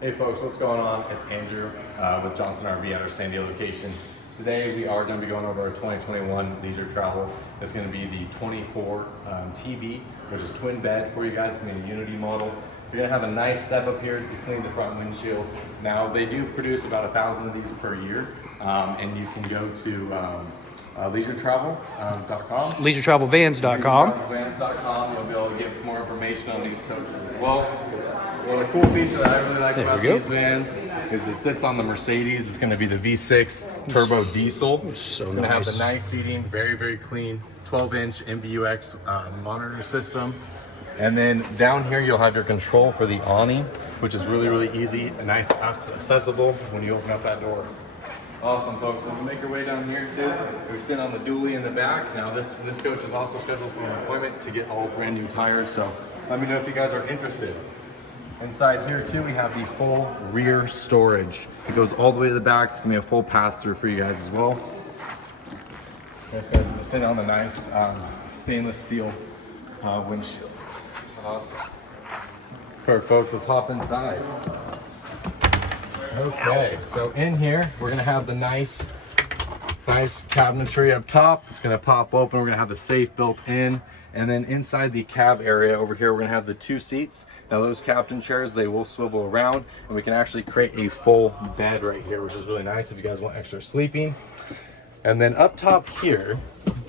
Hey folks, what's going on? It's Andrew with Johnson RV at our Sandy location. Today we are going to be going over our 2021 leisure travel. It's going to be the 24 TB, which is twin bed for you guys. It's going to be a Unity model. You're going to have a nice step up here to clean the front windshield. Now they do produce about 1,000 of these per year, and you can go to leisuretravel.com. LeisureTravelVans.com. LeisureTravelVans.com. You'll be able to get more information on these coaches as well. Well, the cool feature that I really like about these vans is it sits on the Mercedes. It's going to be the V6 turbo diesel. So it's going to have the nice seating, very, very clean, 12-inch MBUX monitor system. And then down here, you'll have your control for the awning, which is really, really easy and nice, accessible when you open up that door. Awesome, folks. So we'll make our way down here too. We sit on the dually in the back. Now this coach is also scheduled for an appointment to get all brand new tires. So let me know if you guys are interested. Inside here too, we have the full rear storage. It goes all the way to the back. It's gonna be a full pass-through for you guys as well. And it's gonna sit on the nice stainless steel windshields. Awesome. All right, folks, let's hop inside. Okay, so in here, we're gonna have the nice cabinetry up top. It's gonna pop open. We're gonna have the safe built in. And then inside the cab area over here, we're gonna have the 2 seats. Now those captain chairs, they will swivel around, and we can actually create a full bed right here, which is really nice if you guys want extra sleeping. And then up top here,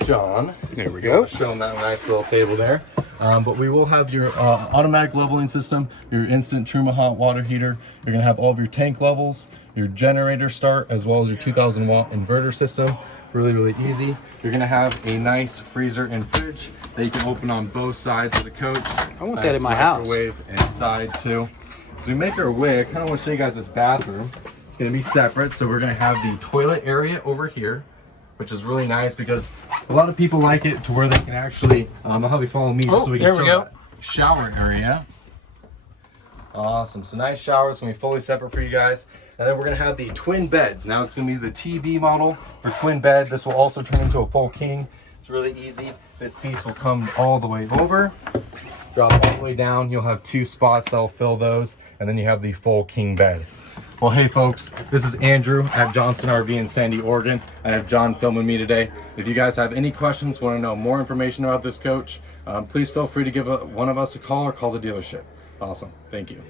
John, there we go. Show them that nice little table there. But we will have your automatic leveling system, your instant Truma hot water heater. You're gonna have all of your tank levels, your generator start, as well as your 2,000 watt inverter system. Really, really easy. You're gonna have a nice freezer and fridge that you can open on both sides of the coach. I want that in my house. Microwave inside too. As we make our way, I kind of want to show you guys this bathroom. It's gonna be separate, so we're gonna have the toilet area over here, which is really nice because a lot of people like it to where they can actually, I'll have you follow me just so we can show that shower area. Awesome, so nice shower. It's gonna be fully separate for you guys. And then we're gonna have the twin beds. Now it's gonna be the TB model for twin bed. This will also turn into a full king. It's really easy. This piece will come all the way over, drop all the way down. You'll have 2 spots that'll fill those, and then you have the full king bed. Well, hey folks, this is Andrew at Johnson RV in Sandy, Oregon. I have John filming me today. If you guys have any questions, want to know more information about this coach, please feel free to give one of us a call or call the dealership. Awesome, thank you.